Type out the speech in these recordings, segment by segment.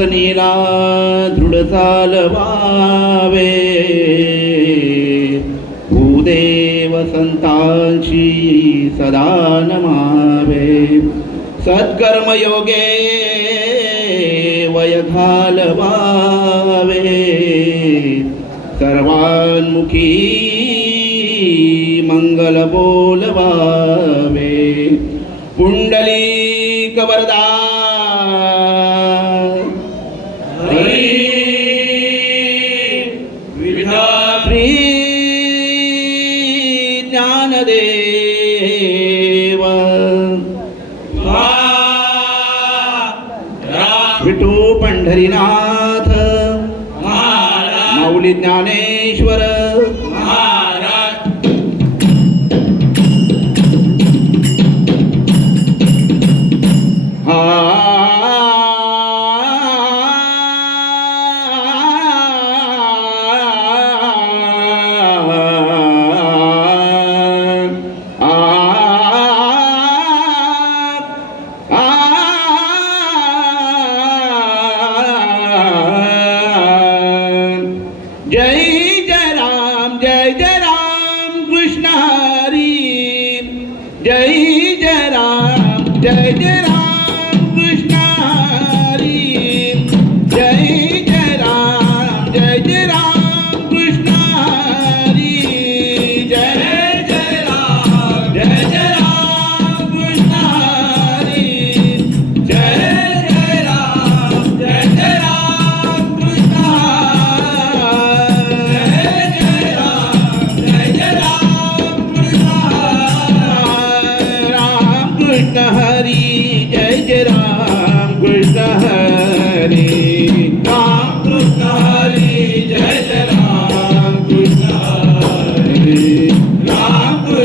नेला दृढ चालवावे. भूदेव संतांशी सदा नमावे. सत्कर्म योगे वय घालवावे. सर्वान्मुखी मंगल बोलवावे. पुंडली कबरदार ഞാനേ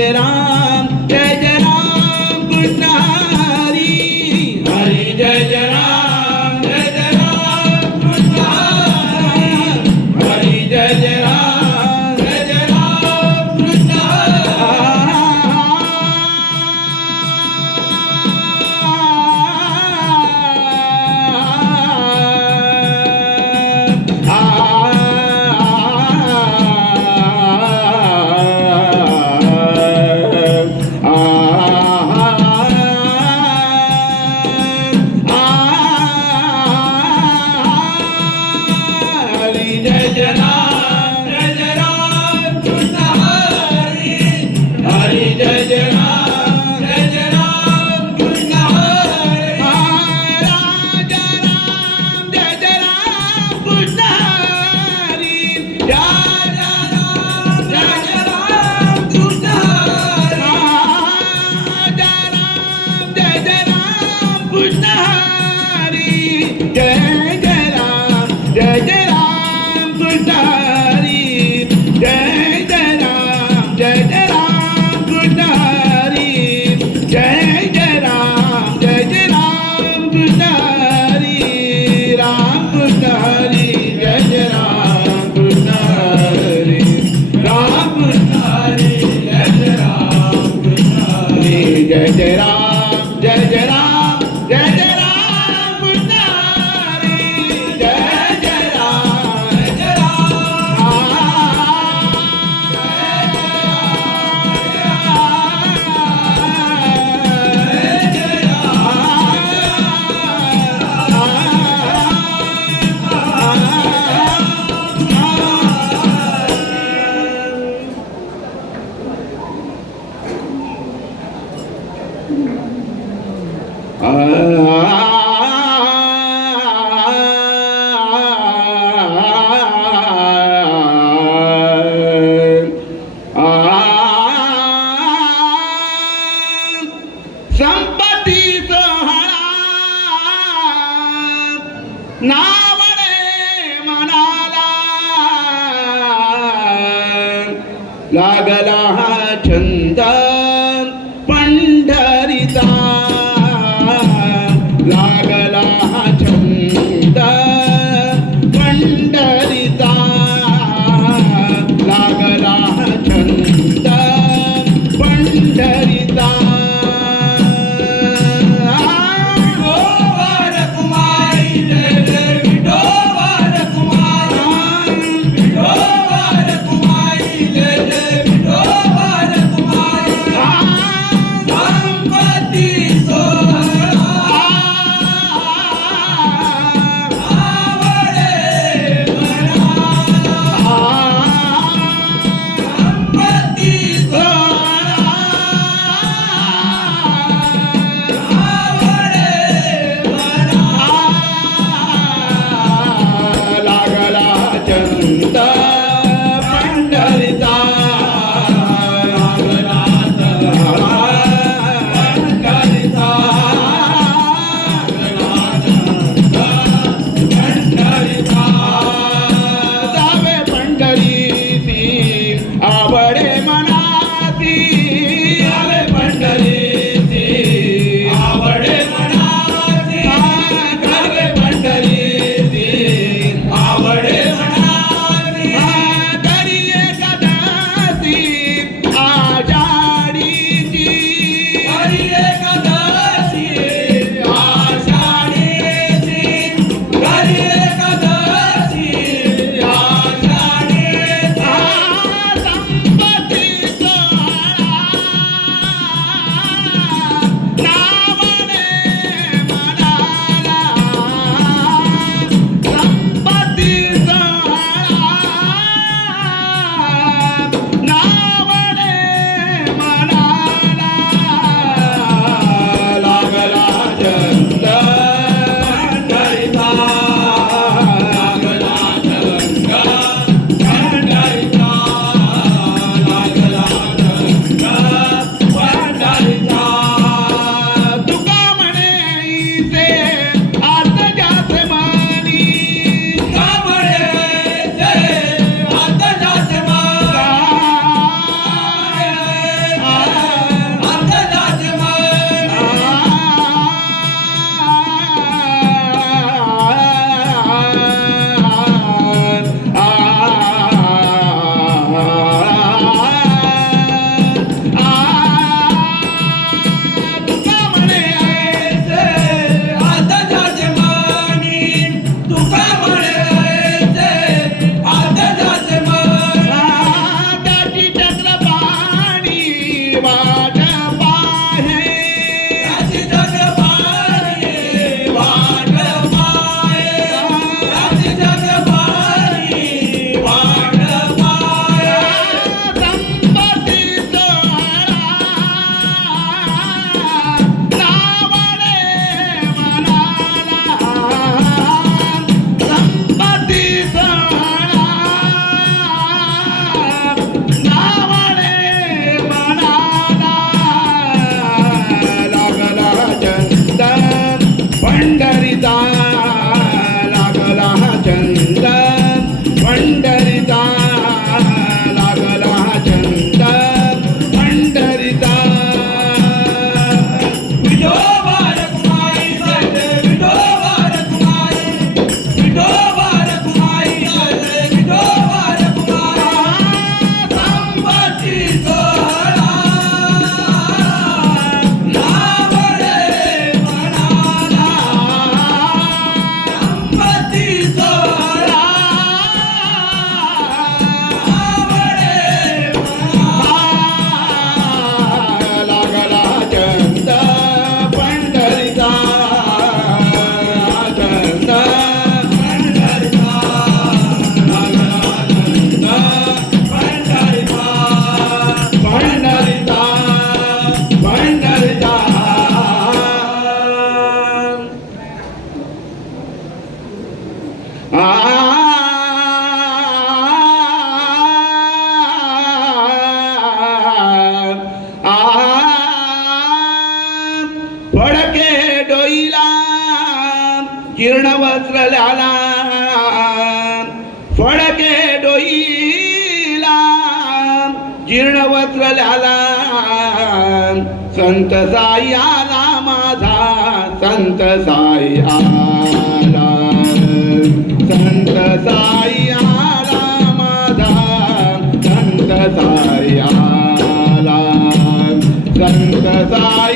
did i जीर्णवस्त्र झाला संत साई आला माझा. संत साई आला. संत साई आला माझा. संत साई आला. संत Sai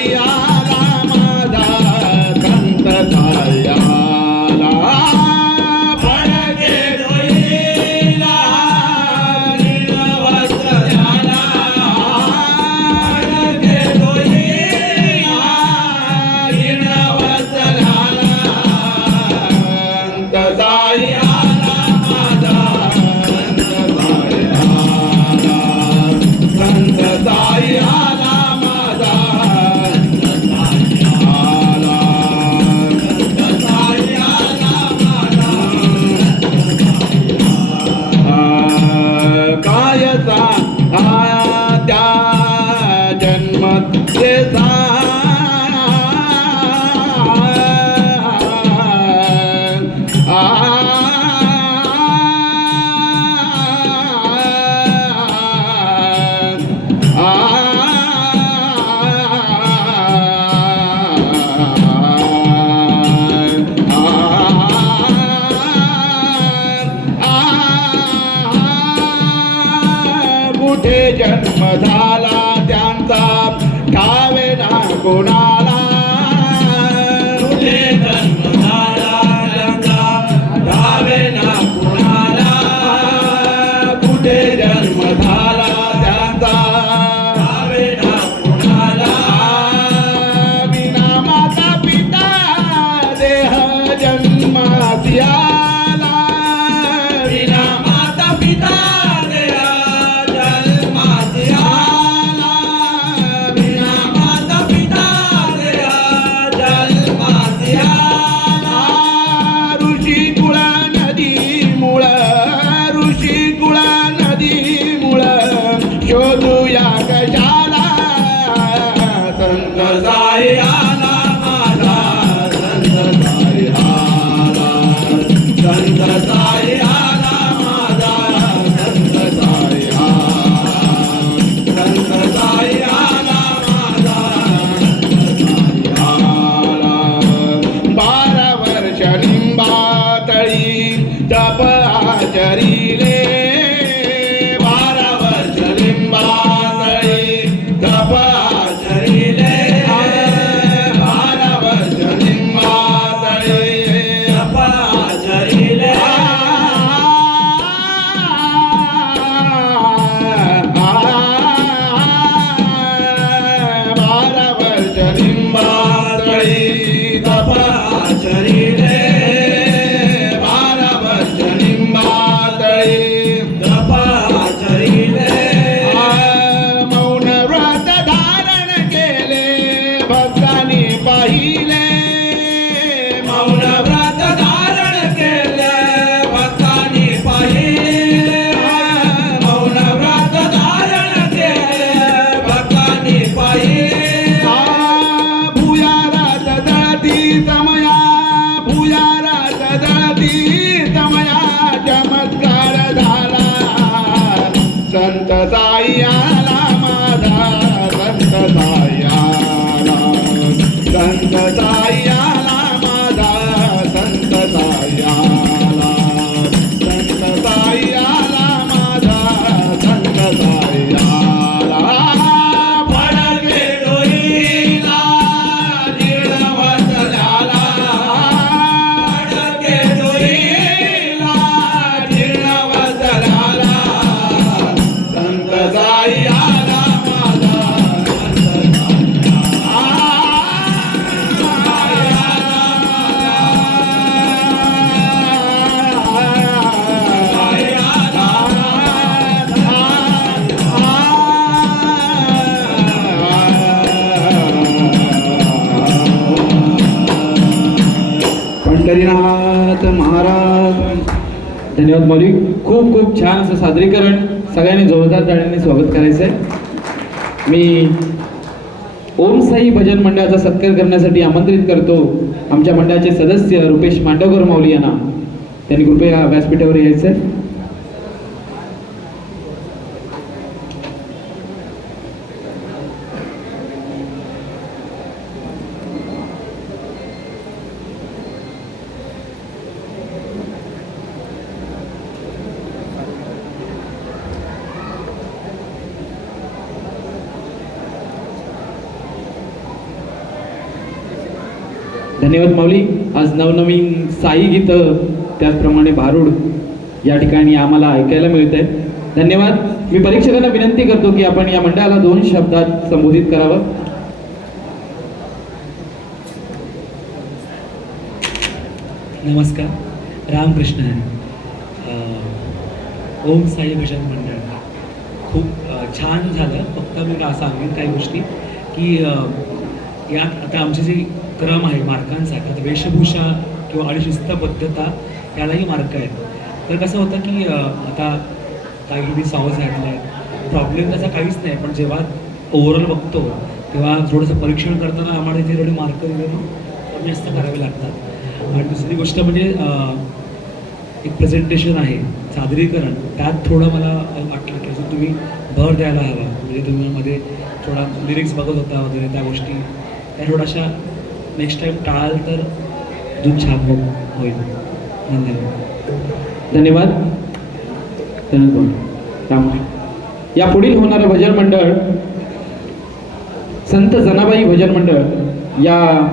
Yes, I'm. con agua. ಸಂತಸ विनोद मौलिक. खूप खूप छान असं सादरीकरण. सगळ्यांनी जोरदार जाण्याने स्वागत करायचं आहे मी ओमसाई भजन मंडळाचा सत्कार करण्यासाठी आमंत्रित करतो. आमच्या मंडळाचे सदस्य रुपेश मांडवकर मौली यांना. त्यांनी कृपया व्यासपीठावर यायचं आहे धन्यवाद माऊली. आज नवनवीन साई गीतं त्याचप्रमाणे भारूड या ठिकाणी आम्हाला ऐकायला मिळत आहे धन्यवाद. मी परीक्षकांना विनंती करतो की आपण या मंडळाला दोन शब्दात संबोधित करावं. नमस्कार. रामकृष्ण आहे ओम साई भजन मंडळ. खूप छान झालं. फक्त मी असं सांगेन काही गोष्टी की यात आता आमचे जे क्रम आहे मार्कांचा तर वेशभूषा किंवा आणि यालाही मार्क आहेत. तर कसं होतं की आता काही मी सॉंग्स ऐकले आहेत प्रॉब्लेम त्याचा काहीच नाही पण जेव्हा ओव्हरऑल बघतो तेव्हा थोडंसं परीक्षण करताना आम्हाला इथे थोडे मार्क वगैरे कमी जास्त करावे लागतात. आणि दुसरी गोष्ट म्हणजे एक प्रेझेंटेशन आहे सादरीकरण. त्यात थोडं मला वाटलं की अजून तुम्ही भर द्यायला हवा. म्हणजे तुम्ही मध्ये थोडा लिरिक्स बघत होता वगैरे त्या गोष्टी. त्या थोड्याशा नेक्स्ट टाईम टाळाल तर दूध छान हो होईल. धन्यवाद. धन्यवाद. धन्यवाद. राम या पुढील होणारं भजन मंडळ संत जनाबाई भजन मंडळ. या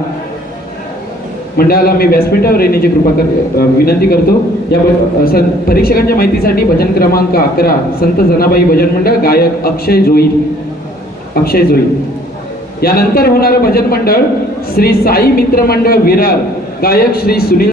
मंडळाला मी व्यासपीठावर येण्याची कृपा कर विनंती करतो. या सं- परीक्षकांच्या माहितीसाठी भजन क्रमांक अकरा संत जनाबाई भजन मंडळ गायक अक्षय जोईल अक्षय जोईल यानंतर होणारं भजन मंडळ श्री साई मित्र मंडळ विरार गायक श्री सुनील